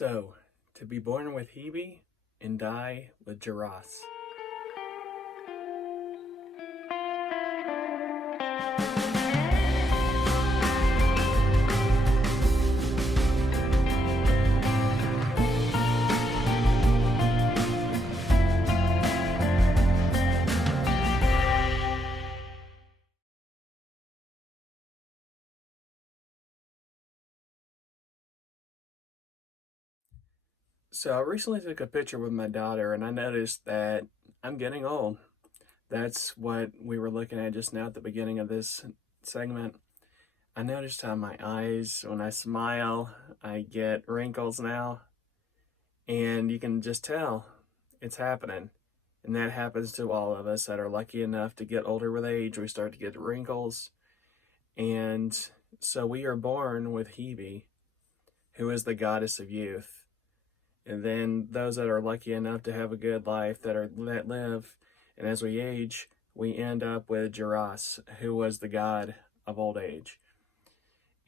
So, to be born with Hebe and die with Geras. So, I recently took a picture with my daughter and I noticed that I'm getting old. That's what we were looking at just now at the beginning of this segment. I noticed how my eyes, when I smile, I get wrinkles now, and you can just tell it's happening. And that happens to all of us that are lucky enough to get older with age. We start to get wrinkles. And so we are born with Hebe, who is the goddess of youth. And then those that are lucky enough to have a good life that live, and as we age, we end up with Geras, who was the god of old age.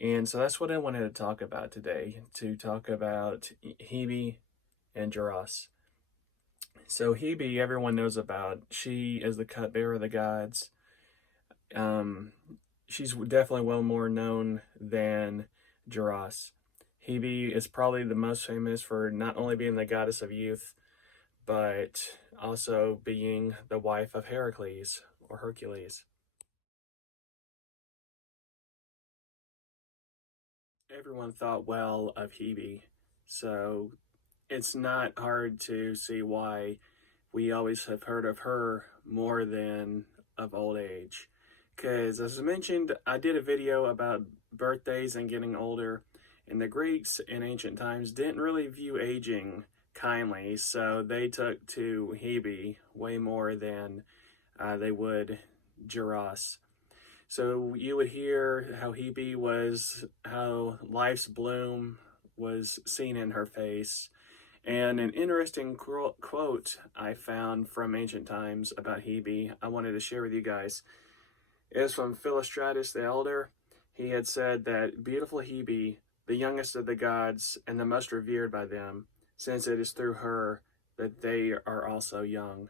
And so that's what I wanted to talk about today, to talk about Hebe and Geras. So Hebe, everyone knows about. She is the cupbearer of the gods. She's definitely well more known than Geras. Hebe is probably the most famous for not only being the goddess of youth, but also being the wife of Heracles or Hercules. Everyone thought well of Hebe, so it's not hard to see why we always have heard of her more than of old age. Because as I mentioned, I did a video about birthdays and getting older, and the Greeks in ancient times didn't really view aging kindly, so they took to Hebe way more than they would Geras. So you would hear how life's bloom was seen in her face. And an interesting quote I found from ancient times about Hebe I wanted to share with you guys is from Philostratus the Elder. He had said that beautiful Hebe, the youngest of the gods and the most revered by them, since it is through her that they are also young.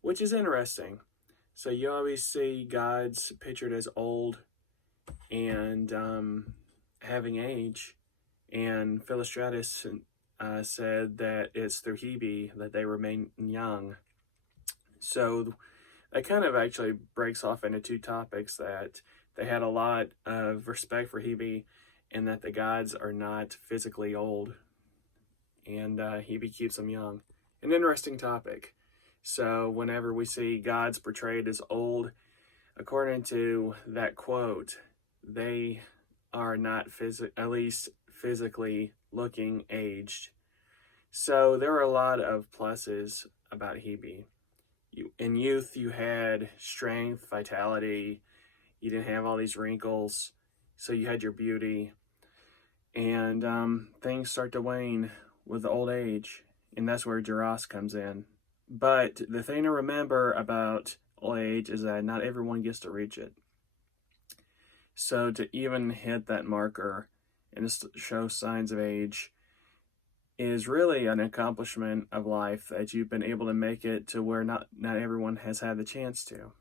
Which is interesting. So you always see gods pictured as old and having age, and Philostratus said that it's through Hebe that they remain young. So that kind of actually breaks off into two topics, that they had a lot of respect for Hebe and that the gods are not physically old, and Hebe keeps them young. An interesting topic. So whenever we see gods portrayed as old, according to that quote, they are not at least physically looking aged. So there are a lot of pluses about Hebe. In youth, you had strength, vitality. You didn't have all these wrinkles, so you had your beauty. And things start to wane with old age, and that's where Geras comes in. But the thing to remember about old age is that not everyone gets to reach it. So to even hit that marker and show signs of age is really an accomplishment of life, that you've been able to make it to where not everyone has had the chance to.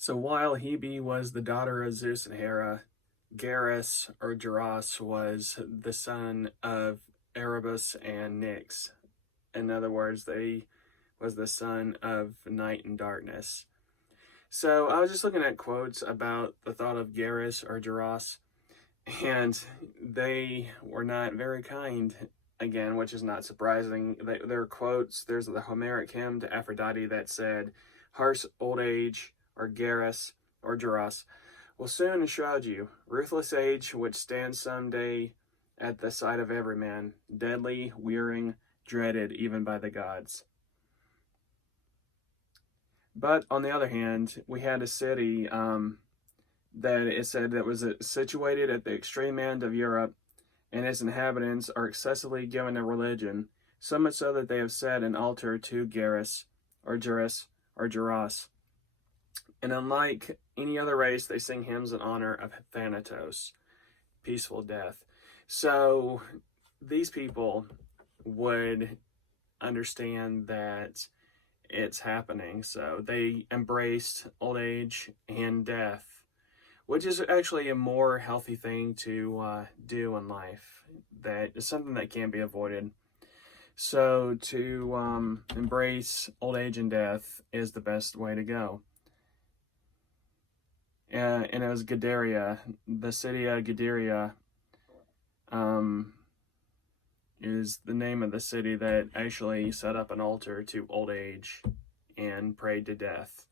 So while Hebe was the daughter of Zeus and Hera, Geras or Geras was the son of Erebus and Nyx. In other words, they was the son of night and darkness. So I was just looking at quotes about the thought of Geras or Geras, and they were not very kind, again, which is not surprising. There are quotes. There's the Homeric hymn to Aphrodite that said, "Harsh old age, or Geras, or Geras, will soon enshroud you, ruthless age, which stands some day at the sight of every man, deadly, wearying, dreaded even by the gods." But on the other hand, we had a city that it said that was situated at the extreme end of Europe, and its inhabitants are excessively given to religion, so much so that they have set an altar to Geras or Geras or Geras. And unlike any other race, they sing hymns in honor of Thanatos, peaceful death. So these people would understand that it's happening. So they embraced old age and death, which is actually a more healthy thing to do in life. That is something that can't be avoided. So to embrace old age and death is the best way to go. And it was Gadaria, the city of Gadaria, is the name of the city that actually set up an altar to old age and prayed to death.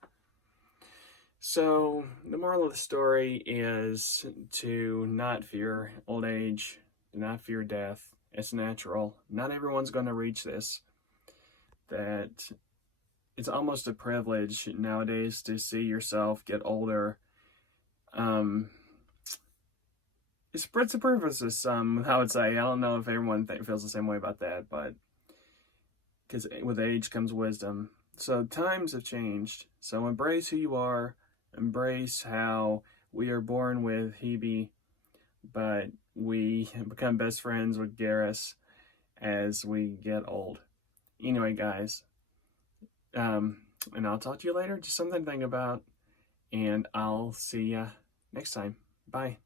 So the moral of the story is to not fear old age, to not fear death. It's natural. Not everyone's going to reach this. That it's almost a privilege nowadays to see yourself get older. It's a privilege to some, I would say. I don't know if everyone feels the same way about that, but because with age comes wisdom. So times have changed. So embrace who you are. Embrace how we are born with Hebe, but we become best friends with Geras as we get old. Anyway, guys, and I'll talk to you later. Just something to think about, and I'll see ya next time. Bye.